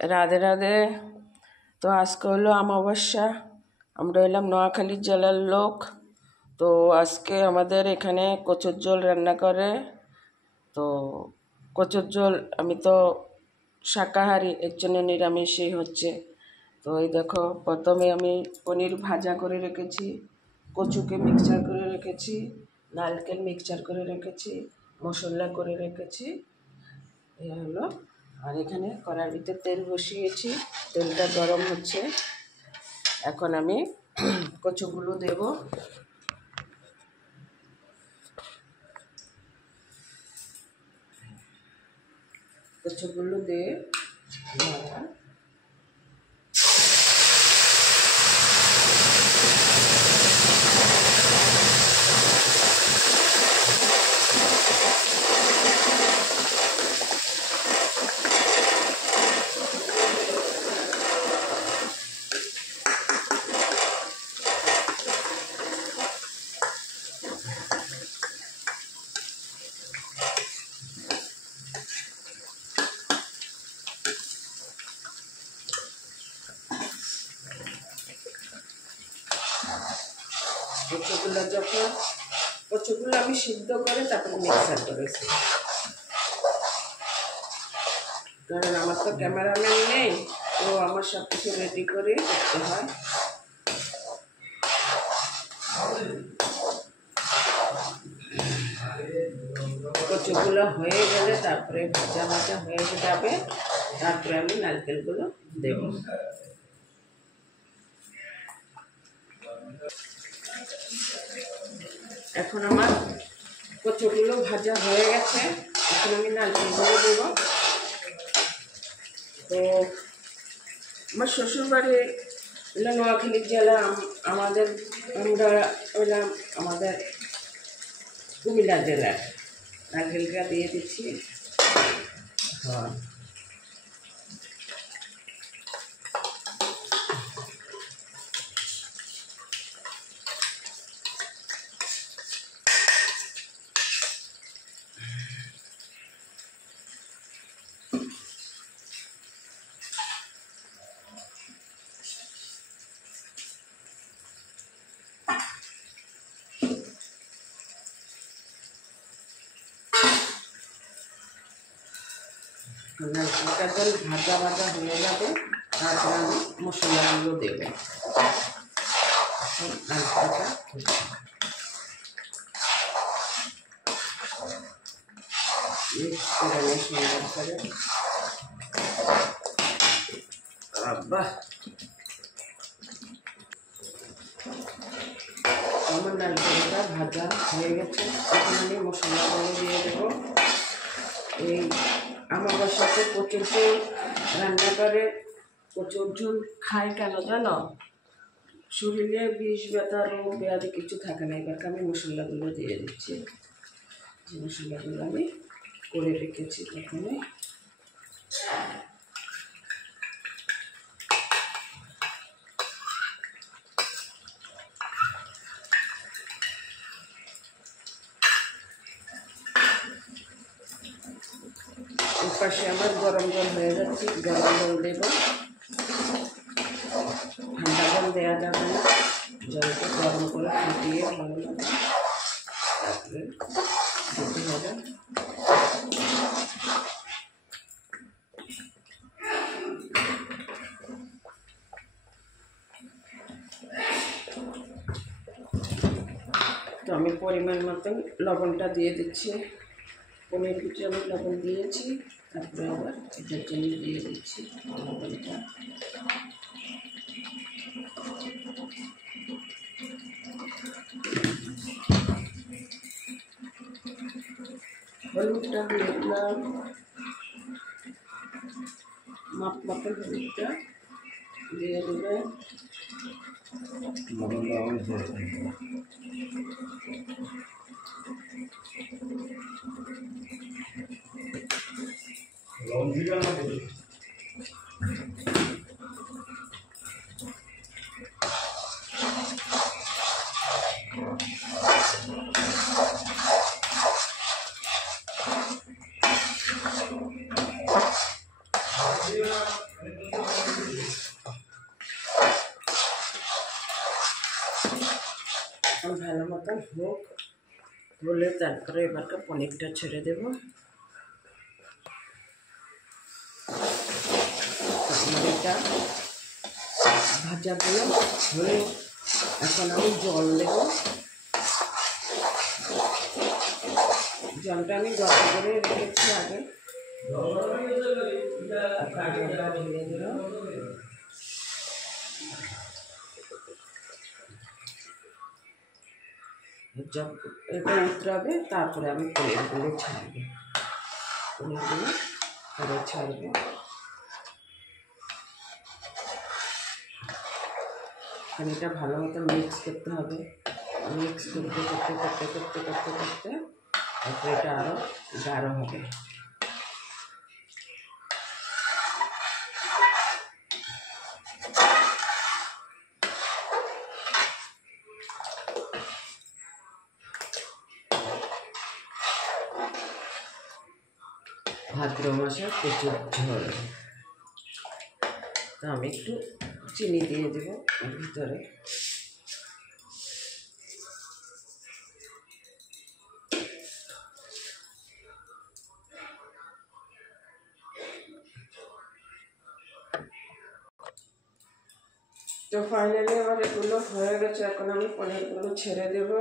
রাধে রাধে। তো আজকে হলো অমাবস্যা। আমরা হলাম নোয়াখালী জেলার লোক। তো আজকে আমাদের এখানে কচুর ঝোল রান্না করে। তো কচুর ঝোল, আমি তো শাকাহারি, এর জন্য নিরামিষই হচ্ছে। তো এই দেখো, প্রথমে আমি পনির ভাজা করে রেখেছি, কচুকে মিক্সচার করে রেখেছি, নারকেল মিক্সচার করে রেখেছি, মশলা করে রেখেছি, এই হলো। আর এখানে কড়াইতে তেল বসিয়েছি, তেলটা গরম হচ্ছে। এখন আমি কচুগুলো দেব। কচুগুলো দিয়ে কচুগুলো আমি সিদ্ধ করে তারপরে মিক্সার করেছি, কারণ আমার তো ক্যামেরাম্যান নেই, তো আমার সব কিছু রেডি করে করতে হয়। কচুগুলো হয়ে গেলে তারপরে ভাজা ভাজা হয়ে যাবে, তারপরে আমি নারকেলগুলো দেব। এখন আমার কচুগুলো ভাজা হয়ে গেছে, এখন আমি নারকেলগুলো দেব। তো আমার শ্বশুরবাড়ি হলো নোয়াখালী জেলা, আমরা হলাম আমাদের কুমিল্লা জেলার। নারকেলটা দিয়ে দিচ্ছি। হ্যাঁ, নারকেলটা যখন ভাজা ভাজা হয়ে যাবে, তারপর আমি মশলাগুলো দেবো। নারকেলটা মিক্স করে সুন্দর করে। বাহ, আমার নারকেলটা ভাজা হয়ে গেছে। এখন আমি মশলাগুলো দিয়ে দেবো। এই অমাবস্যাতে কচুর ঝোল রান্না করে। কচুর ঝোল খায় কেন জানো? শরীরে বিষ ব্যথা রোগ ব্যাধি কিছু থাকে না। এবার আমি মশলাগুলো দিয়ে দিচ্ছি, যে মশলাগুলো আমি করে রেখেছি প্রথমে। এর পাশে আমার গরম জল হয়ে যাচ্ছে, গরম জল দেব। ঠান্ডা জল দেওয়া যাবে না, জলটা গরম করে ফুটিয়ে ভালো লাগে, তারপরে দিতে হবে। তো আমি পরিমাণ মতন লবণটা দিয়ে দিচ্ছি। পনির ভিতরে আমি লবণ দিয়েছি, তারপরে আবার এটার জন্য দিয়ে দিচ্ছি লবণটা। হলুদটা দিয়ে দিলাম, মাপ মতন হলুদটা দিয়ে দেবে। ভালো মতন হোক, হলে তারপরে এবারকে পনিরটা ছেড়ে দেব। আমার এটা ভাজাগুলো হয়ে এখন আমি জল দেব। জলটা আমি গরম করে রেখেছি আগে, এখন জলটা ঢেলে দিলাম। এটা উতরাবে, তারপরে আমি পনিরগুলো ছাড়বো, পরে ছাড়বো। এটা ভালো মতো মিক্স করতে হবে, মিক্স করতে করতে করতে করতে করতে করতে তারপরে এটা আরও গাঢ় হবে। ভাদ্র মাসের প্রচুর ঝোল, তো আমি একটু চিনি দিয়ে দেবো এর ভিতরে। তো ফাইনালি আমার এগুলো হয়ে গেছে, এখন আমি পনিরগুলো ছেড়ে দেবো।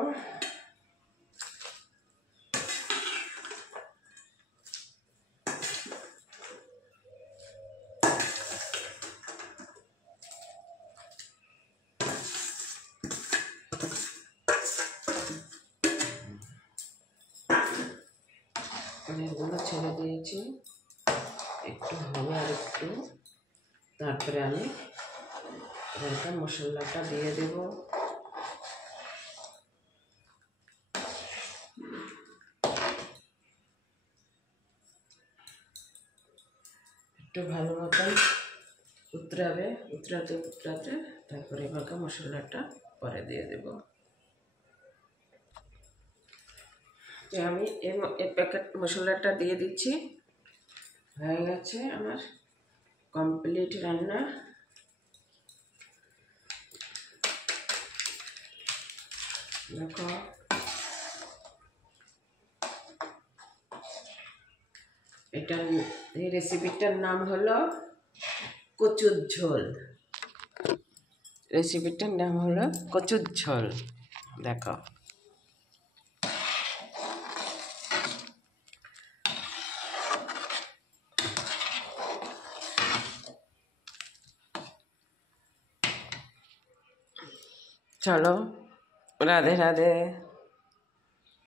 পনিরগুলো ছেড়ে দিয়েছি, একটু হবে আর একটু, তারপরে আমি এখানকার মশলাটা দিয়ে দেব। একটু ভালো মতন উতরাবে, উতরাতে উতরাতে তারপরে এবারকার মশলাটা পরে দিয়ে দেব। তো আমি এই প্যাকেট মশলাটা দিয়ে দিচ্ছি। হয়ে গেছে আমার কমপ্লিট রান্না। দেখো এই রেসিপিটার নাম হলো কচুর ঝোল। রেসিপিটার নাম হলো কচুর ঝোল। দেখো চলো, রাধে রাধে।